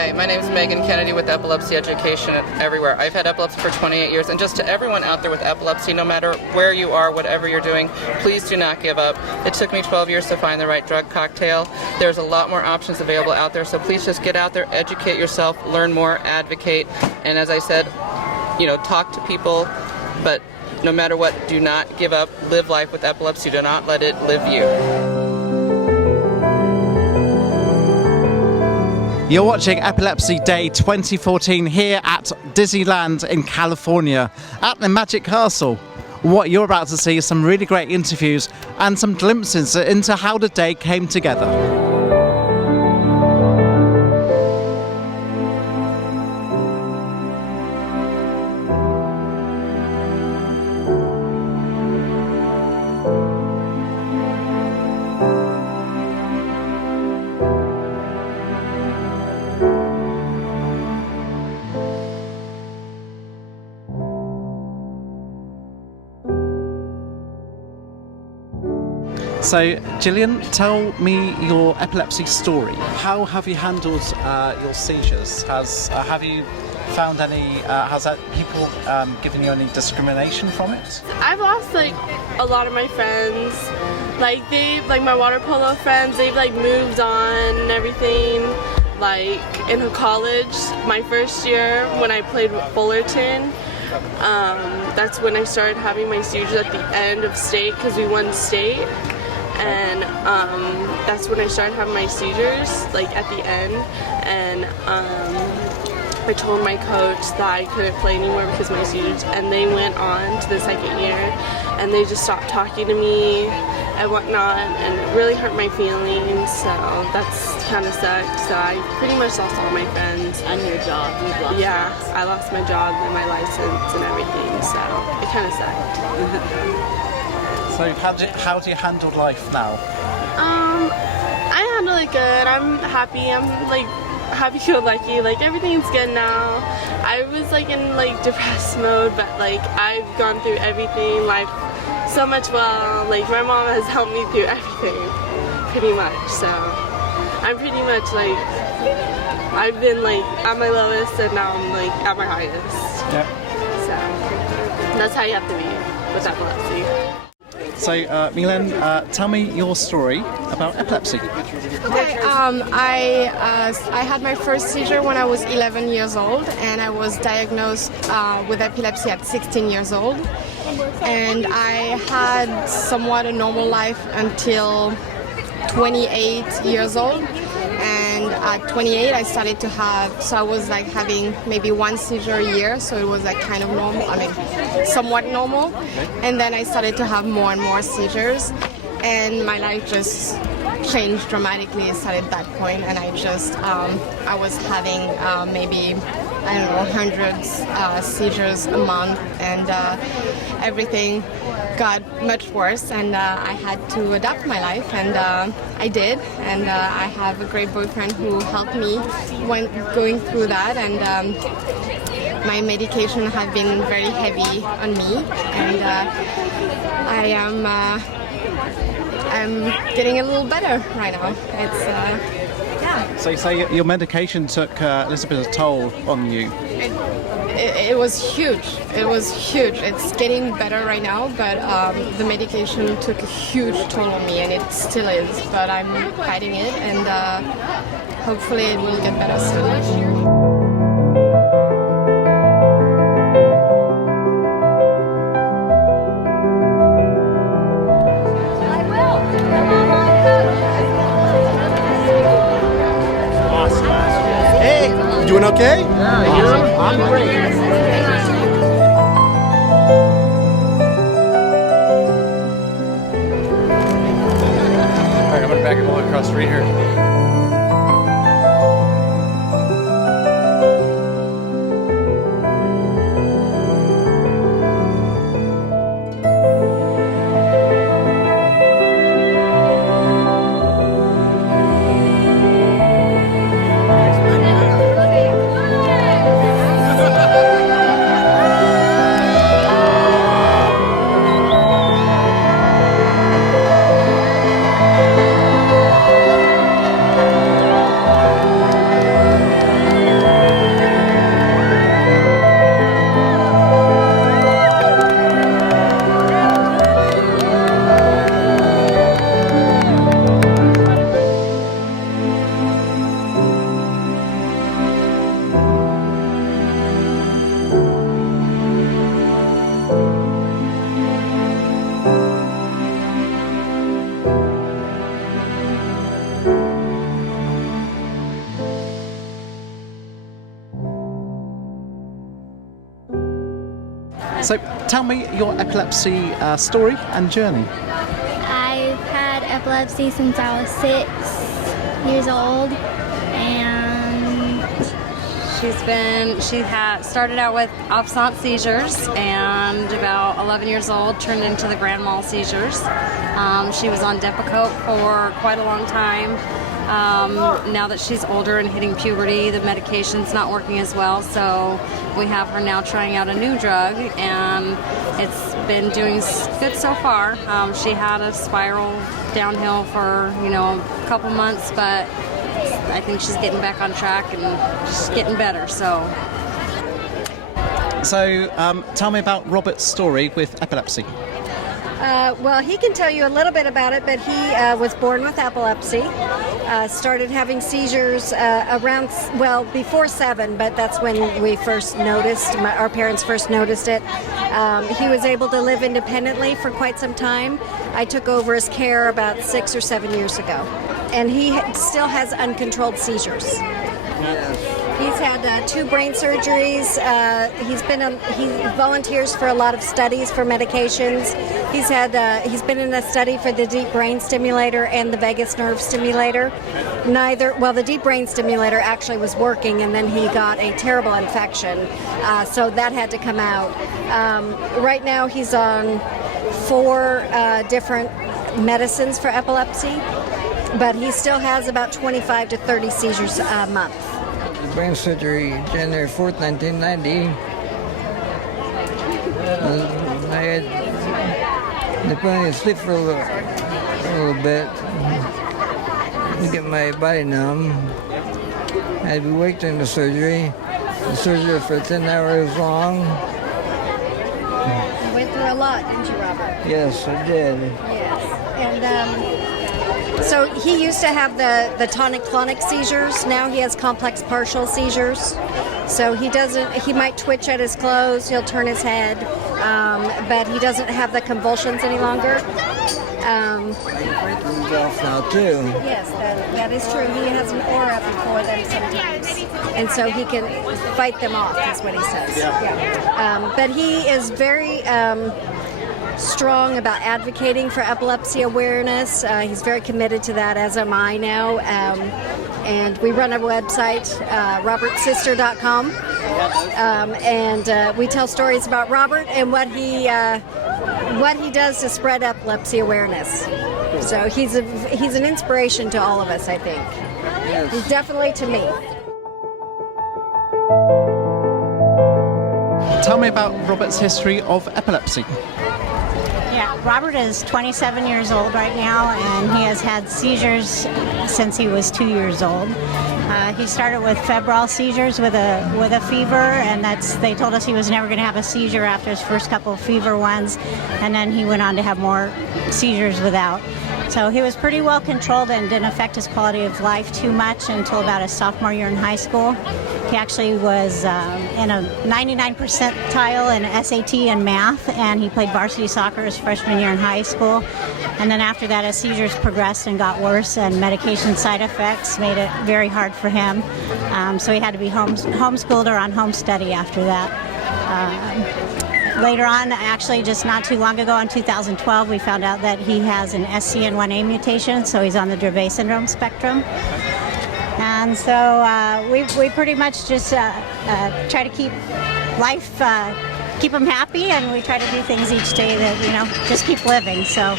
Hi, my name is Megan Kennedy with Epilepsy Education Everywhere. I've had epilepsy for 28 years, and just to everyone out there with epilepsy, no matter where you are, whatever you're doing, please do not give up. It took me 12 years to find the right drug cocktail. There's a lot more options available out there, so please just get out there, educate yourself, learn more, advocate, and as I said, talk to people, but no matter what, do not give up. Live life with epilepsy. Do not let it live you. You're watching Epilepsy Day 2014 here at Disneyland in California at the Magic Castle. What you're about to see is some really great interviews and some glimpses into how the day came together. So, Gillian, tell me your epilepsy story. How have you handled your seizures? Have you found any? Has people given you any discrimination from it? I've lost a lot of my friends. My water polo friends. They've moved on and everything. In college, my first year when I played with Fullerton. That's when I started having my seizures at the end of state because we won state. And that's when I started having my seizures, at the end, and I told my coach that I couldn't play anymore because of my seizures, and they went on to the second year, and they just stopped talking to me and whatnot, and it really hurt my feelings, so that's kind of sucked. So I pretty much lost all my friends. And your job, you've lost. Yeah, I lost my job and my license and everything, so it kind of sucked. So how do you handle life now? I handle it good. I'm happy. I'm happy-go-lucky. Everything's good now. I was in depressed mode, but I've gone through everything. Life so much well. My mom has helped me through everything, pretty much. So I'm pretty much I've been at my lowest, and now I'm at my highest. Yeah. So that's how you have to be with epilepsy. So, Milen, tell me your story about epilepsy. Okay, I had my first seizure when I was 11 years old, and I was diagnosed with epilepsy at 16 years old. And I had somewhat a normal life until 28 years old. And at 28, I started to have, so I was having maybe one seizure a year, so it was kind of normal, somewhat normal. And then I started to have more and more seizures, and my life just changed dramatically. It started at that point, and I was having maybe, hundreds seizures a month, and everything got much worse, and I had to adapt my life, and I did, and I have a great boyfriend who helped me when going through that, and my medication have been very heavy on me, and I'm getting a little better right now. It's yeah. So you say your medication took a little bit of toll on you. It was huge. It was huge. It's getting better right now, but the medication took a huge toll on me, and it still is. But I'm fighting it, and hopefully it will get better soon. Doing okay? Yeah, I'm great. All right, I'm gonna back it all across the street here. So tell me your epilepsy story and journey. I've had epilepsy since I was 6 years old, and she started out with absent seizures, and about 11 years old turned into the grand mal seizures. She was on Depakote for quite a long time. Now that she's older and hitting puberty, the medication's not working as well, so we have her now trying out a new drug, and it's been doing good so far. She had a spiral downhill for, a couple months, but I think she's getting back on track and she's getting better, so. So tell me about Robert's story with epilepsy. Well, he can tell you a little bit about it, but he was born with epilepsy, started having seizures before 7, but that's when we first noticed, our parents first noticed it. He was able to live independently for quite some time. I took over his care about 6 or 7 years ago, and he still has uncontrolled seizures. He's had 2 brain surgeries. He volunteers for a lot of studies for medications. He's been in a study for the deep brain stimulator and the vagus nerve stimulator. The deep brain stimulator actually was working, and then he got a terrible infection, so that had to come out. Right now he's on 4 different medicines for epilepsy, but he still has about 25 to 30 seizures a month. Brain surgery, January 4th, 1990. I had to put me to sleep for a little bit to get my body numb. I had to be awake during the surgery. The surgery for 10 hours long. You went through a lot, didn't you, Robert? Yes, I did. Yes, and so he used to have the tonic-clonic seizures. Now he has complex partial seizures. So he might twitch at his clothes, he'll turn his head, but he doesn't have the convulsions any longer. Himself now too. Yes, that is true. He has an aura before them sometimes, and so he can fight them off, is what he says. Yeah. But he is very strong about advocating for epilepsy awareness. He's very committed to that, as am I now. And we run a website, robertsister.com, and we tell stories about Robert and what he does to spread epilepsy awareness. So he's an inspiration to all of us, I think. Yes. He's definitely to me. Tell me about Robert's history of epilepsy. Yeah, Robert is 27 years old right now, and he has had seizures since he was 2 years old. He started with febrile seizures with a fever, and they told us he was never going to have a seizure after his first couple of fever ones, and then he went on to have more seizures without. So he was pretty well controlled and didn't affect his quality of life too much until about his sophomore year in high school. He actually was in a 99 percentile in SAT and math, and he played varsity soccer his freshman year in high school. And then after that, his seizures progressed and got worse, and medication side effects made it very hard for him. So he had to be homeschooled or on home study after that. Later on, actually just not too long ago in 2012, we found out that he has an SCN1A mutation, so he's on the Dravet syndrome spectrum. And so we pretty much just try to keep life, keep him happy, and we try to do things each day that, just keep living. So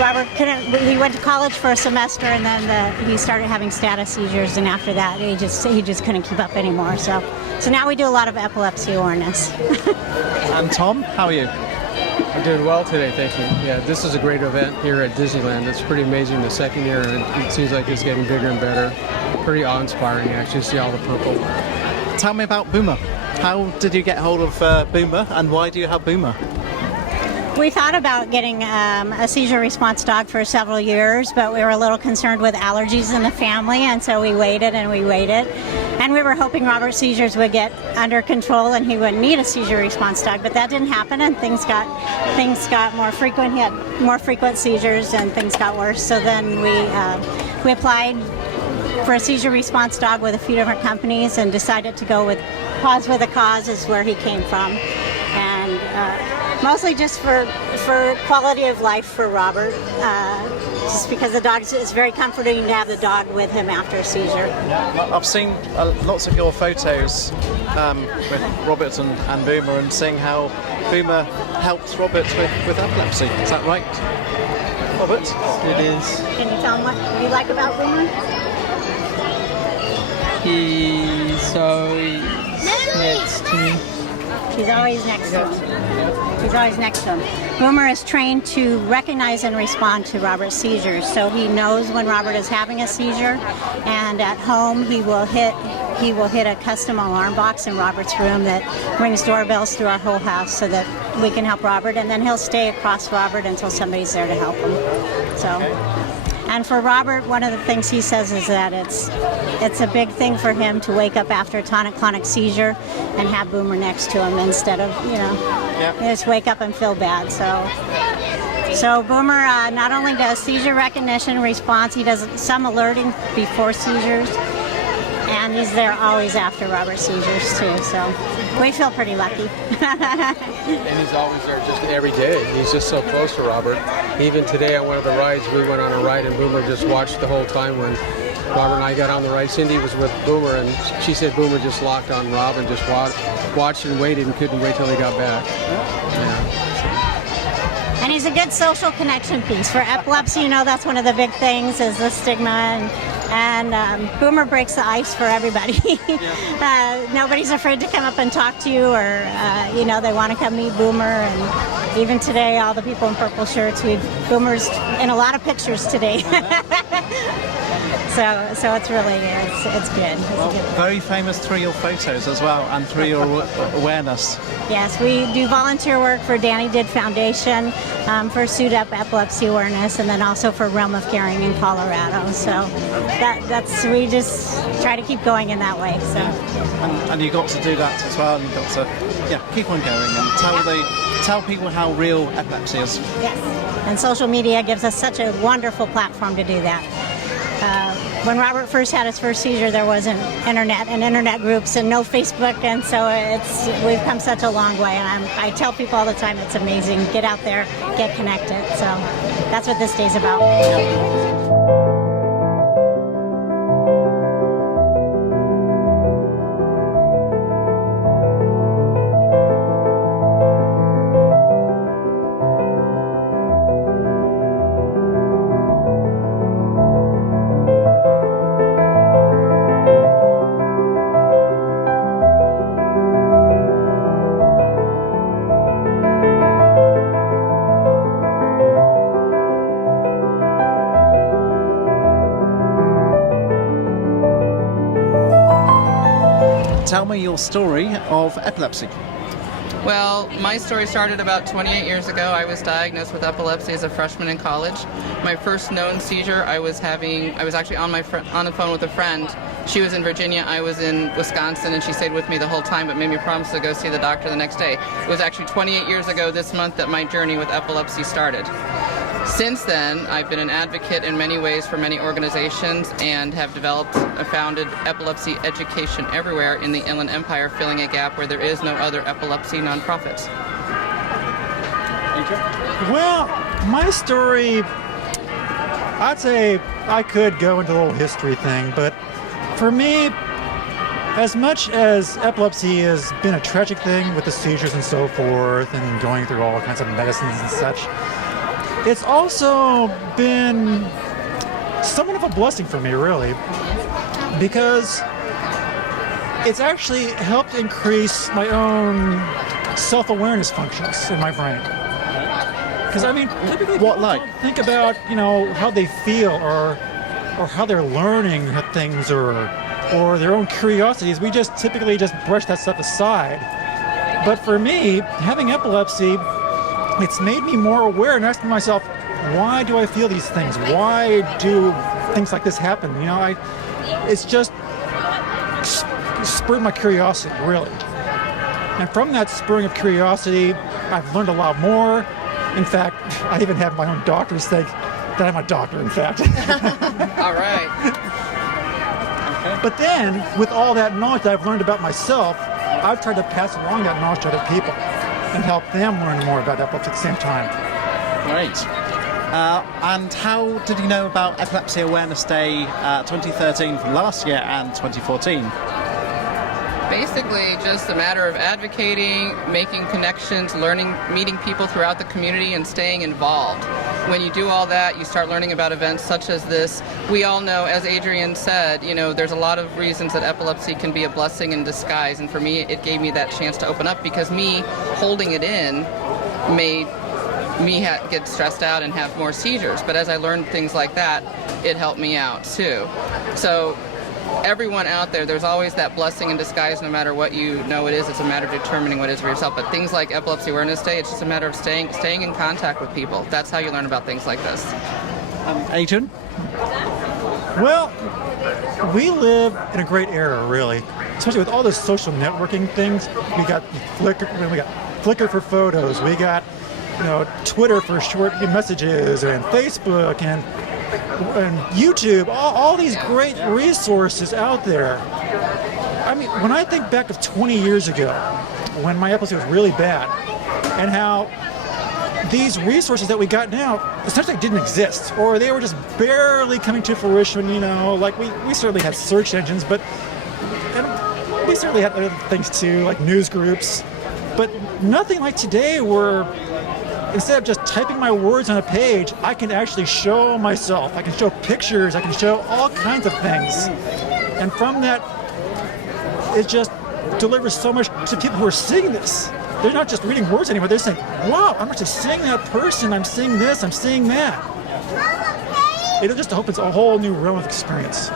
Robert he went to college for a semester, and then he started having status seizures, and after that he just couldn't keep up anymore. So now we do a lot of epilepsy awareness. And Tom, how are you? I'm doing well today, thank you. Yeah, this is a great event here at Disneyland. It's pretty amazing. The second year, and it seems like it's getting bigger and better. Pretty awe-inspiring, actually, to see all the purple. Tell me about Boomer. How did you get hold of Boomer, and why do you have Boomer? We thought about getting a seizure response dog for several years, but we were a little concerned with allergies in the family, and so we waited and we waited. And we were hoping Robert's seizures would get under control and he wouldn't need a seizure response dog, but that didn't happen, and things got more frequent. He had more frequent seizures and things got worse. So then we applied for a seizure response dog with a few different companies and decided to go with Paws with a Cause is where he came from. And mostly just for quality of life for Robert. Just because the dog, it's very comforting to have the dog with him after a seizure. I've seen lots of your photos with Robert and Boomer, and seeing how Boomer helps Robert with epilepsy. Is that right, Robert? It is. Can you tell him what you like about Boomer? He's always next to me. He's always next to him. He's always next to him. Boomer is trained to recognize and respond to Robert's seizures, so he knows when Robert is having a seizure, and at home he will hit a custom alarm box in Robert's room that rings doorbells through our whole house so that we can help Robert, and then he'll stay across Robert until somebody's there to help him. So. And for Robert, one of the things he says is that it's a big thing for him to wake up after a tonic-clonic seizure and have Boomer next to him instead of, just wake up and feel bad. So Boomer not only does seizure recognition response, he does some alerting before seizures, and he's there always after Robert's seizures too. So we feel pretty lucky. And he's always there just every day. He's just so close to Robert. Even today on one of the rides, we went on a ride and Boomer just watched the whole time when Robert and I got on the ride. Cindy was with Boomer, and she said Boomer just locked on Rob and just watched and waited and couldn't wait till he got back. And he's a good social connection piece. For epilepsy, that's one of the big things is the stigma, and Boomer breaks the ice for everybody. Nobody's afraid to come up and talk to you, or they want to come meet Boomer. And even today, all the people in purple shirts, Boomer's in a lot of pictures today. So it's really it's good. Very famous through your photos as well, and through your awareness. Yes, we do volunteer work for Downie Foundation, for Suit Up Epilepsy Awareness, and then also for Realm of Caring in Colorado. So we just try to keep going in that way. So. And you got to do that as well, and you got to keep on going and tell people how real epilepsy is. Yes, and social media gives us such a wonderful platform to do that. When Robert first had his first seizure, there wasn't internet and internet groups and no Facebook, and so we've come such a long way. And I tell people all the time, it's amazing. Get out there, get connected. So that's what this day's about. Tell me your story of epilepsy. Well, my story started about 28 years ago. I was diagnosed with epilepsy as a freshman in college. My first known seizure I was actually on the phone with a friend. She was in Virginia, I was in Wisconsin, and she stayed with me the whole time but made me promise to go see the doctor the next day. It was actually 28 years ago this month that my journey with epilepsy started. Since then, I've been an advocate in many ways for many organizations and have founded Epilepsy Education Everywhere in the Inland Empire, filling a gap where there is no other epilepsy nonprofit. Well, my story, I'd say I could go into a little history thing, but for me, as much as epilepsy has been a tragic thing with the seizures and so forth and going through all kinds of medicines and such, it's also been somewhat of a blessing for me, really, because it's actually helped increase my own self-awareness functions in my brain. Because typically people don't think about, how they feel or how they're learning things or their own curiosities. We just typically brush that stuff aside. But for me, having epilepsy, it's made me more aware and asking myself, why do I feel these things? Why do things like this happen? It's just spurred my curiosity, really. And from that spurring of curiosity, I've learned a lot more. In fact, I even have my own doctors think that I'm a doctor, in fact. All right. But then, with all that knowledge that I've learned about myself, I've tried to pass along that knowledge to other people. and help them learn more about epilepsy at the same time. Great. And how did you know about Epilepsy Awareness Day 2013 from last year and 2014? Basically, just a matter of advocating, making connections, learning, meeting people throughout the community, and staying involved. When you do all that, you start learning about events such as this. We all know, as Adrian said, you know, there's a lot of reasons that epilepsy can be a blessing in disguise, and for me, it gave me that chance to open up, because me holding it in made me get stressed out and have more seizures. But as I learned things like that, it helped me out too. So everyone out there, there's always that blessing in disguise, no matter what you know it is. It's a matter of determining what it is for yourself. But things like Epilepsy Awareness Day, it's just a matter of staying in contact with people. That's how you learn about things like this. Adrian? Well, we live in a great era, really, especially with all the social networking things. We got Flickr for photos. We got, you know, Twitter for short messages, and Facebook, and YouTube, all these great resources out there. I mean, when I think back of 20 years ago, when my epilepsy was really bad, and how these resources that we got now essentially didn't exist, or they were just barely coming to fruition, you know, like we certainly had search engines, but and we certainly had other things too, like news groups, but nothing like today where instead of just typing my words on a page, I can actually show myself. I can show pictures. I can show all kinds of things. And from that, it just delivers so much to people who are seeing this. They're not just reading words anymore. They're saying, wow, I'm actually seeing that person. I'm seeing this. I'm seeing that. It just opens a whole new realm of experience.